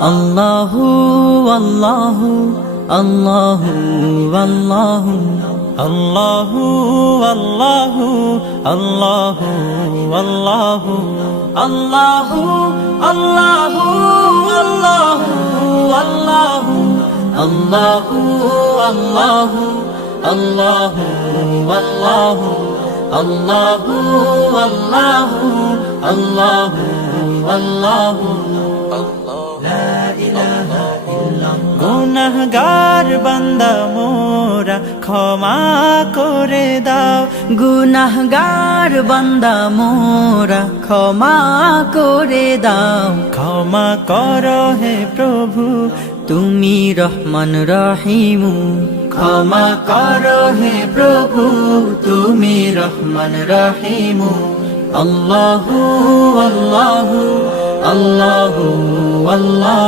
আল্লাহু আল্লাহু আল্লাহু আল্লাহু আল্লাহু আল্লাহু আল্লাহু আল্লাহু আল্লাহু আল্লাহু আল্লাহু আল্লাহু আল্লাহু আল্লাহু আল্লাহু আল্লাহু আল্লাহু আল্লাহু আল্লাহু লা ইলাহা ইল্লাল্লাহ। গুনাহগার বান্দা মোরা ক্ষমা করে দাও, গুনাহগার বান্দা মোরা ক্ষমা করে দাও। ক্ষমা করো হে প্রভু, তুমি রহমান রহিম, ক্ষমা করো হে প্রভু তুমি রহমান রহিম। আল্লাহু আল্লাহু আল্লাহু আল্লাহ।